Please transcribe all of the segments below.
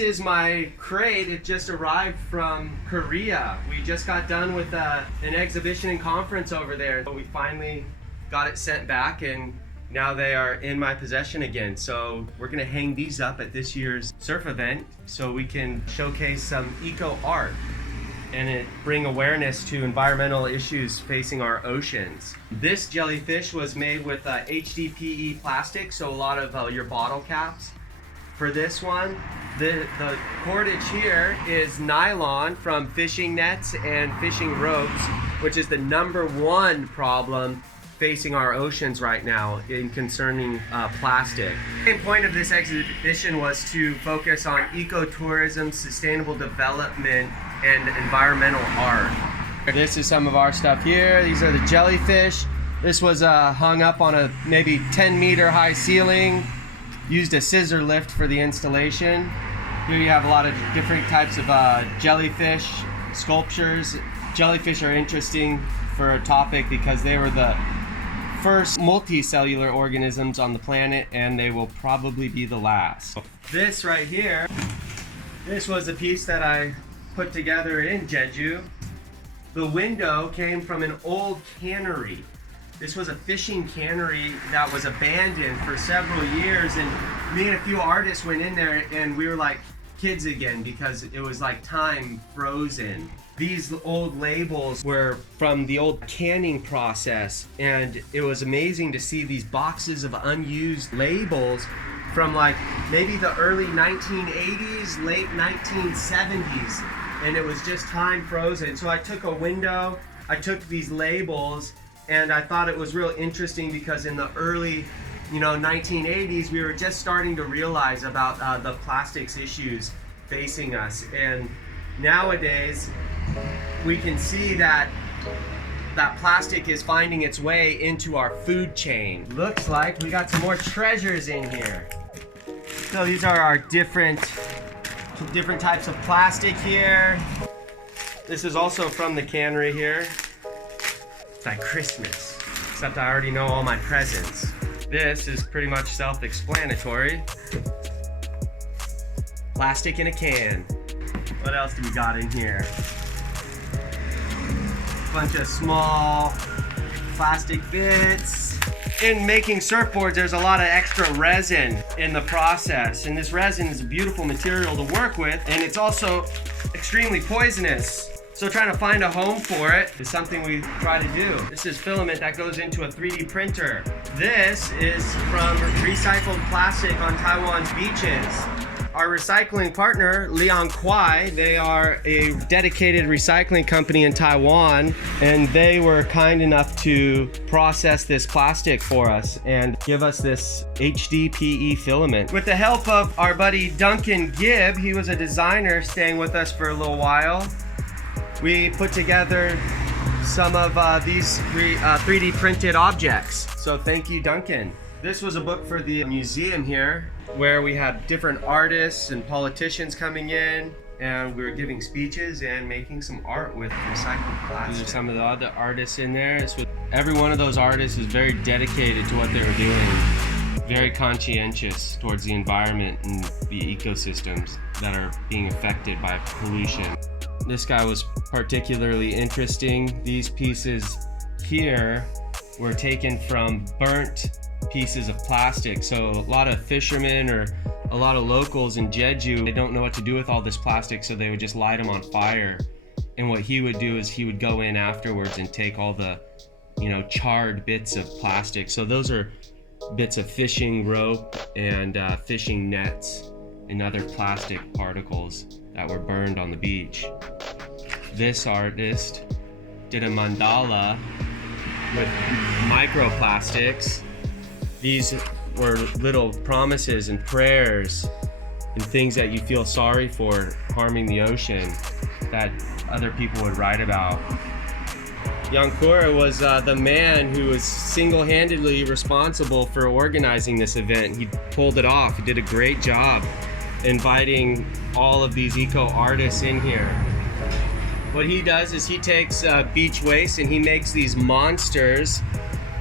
this is my crate. It just arrived from Korea. We just got done with an exhibition and conference over there. We finally got it sent back, and now they are in my possession again. So we're gonna hang these up at this year's surf event so we can showcase some eco art and it bring awareness to environmental issues facing our oceans. This jellyfish was made with HDPE plastic, so a lot of your bottle caps. For this one, the cordage here is nylon from fishing nets and fishing ropes, which is the #1 problem facing our oceans right now in concerning plastic. The main point of this exhibition was to focus on ecotourism, sustainable development, and environmental art. This is some of our stuff here. These are the jellyfish. This was hung up on a maybe 10-meter high ceiling. Used a scissor lift for the installation. Here you have a lot of different types of jellyfish sculptures. Jellyfish are interesting for a topic because they were the first multicellular organisms on the planet, and they will probably be the last. This right here, this was a piece that I put together in Jeju. The window came from an old cannery. This was a fishing cannery that was abandoned for several years, and me and a few artists went in there and we were like kids again because it was like time frozen. These old labels were from the old canning process, and it was amazing to see these boxes of unused labels from like maybe the early 1980s, late 1970s, and it was just time frozen. So I took a window, I took these labels, and I thought it was real interesting because in the early 1980s, we were just starting to realize about the plastics issues facing us. And nowadays, we can see that plastic is finding its way into our food chain. Looks like we got some more treasures in here. So these are our different types of plastic here. This is also from the cannery here. It's like Christmas, except I already know all my presents. This is pretty much self-explanatory. Plastic in a can. What else do we got in here? Bunch of small plastic bits. In making surfboards, there's a lot of extra resin in the process, and this resin is a beautiful material to work with, and it's also extremely poisonous. So trying to find a home for it is something we try to do. This is filament that goes into a 3D printer. This is from recycled plastic on Taiwan's beaches. Our recycling partner, Liang Kwai, they are a dedicated recycling company in Taiwan, and they were kind enough to process this plastic for us and give us this HDPE filament. With the help of our buddy Duncan Gibb, he was a designer staying with us for a little while, we put together some of these 3D printed objects. So thank you, Duncan. This was a book for the museum here where we had different artists and politicians coming in, and we were giving speeches and making some art with recycled plastic. These are some of the other artists in there. Every one of those artists is very dedicated to what they were doing, very conscientious towards the environment and the ecosystems that are being affected by pollution. This guy was particularly interesting. These pieces here were taken from burnt pieces of plastic. So a lot of fishermen or a lot of locals in Jeju, they don't know what to do with all this plastic, so they would just light them on fire. And what he would do is he would go in afterwards and take all the, charred bits of plastic. So those are bits of fishing rope and fishing nets and other plastic particles that were burned on the beach. This artist did a mandala with microplastics. These were little promises and prayers and things that you feel sorry for harming the ocean that other people would write about. Yankura was the man who was single-handedly responsible for organizing this event. He pulled it off. He did a great job inviting all of these eco artists in here. What he does is he takes beach waste and he makes these monsters,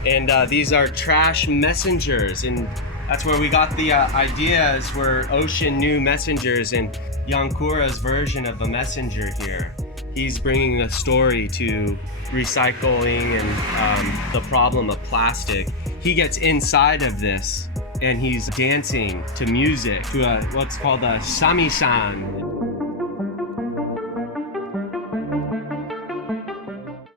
and these are trash messengers, and That's where we got the ideas. We're ocean new messengers, and Yankura's version of a messenger here. He's bringing a story to recycling and the problem of plastic. He gets inside of this and he's dancing to music, to what's called a shamisen.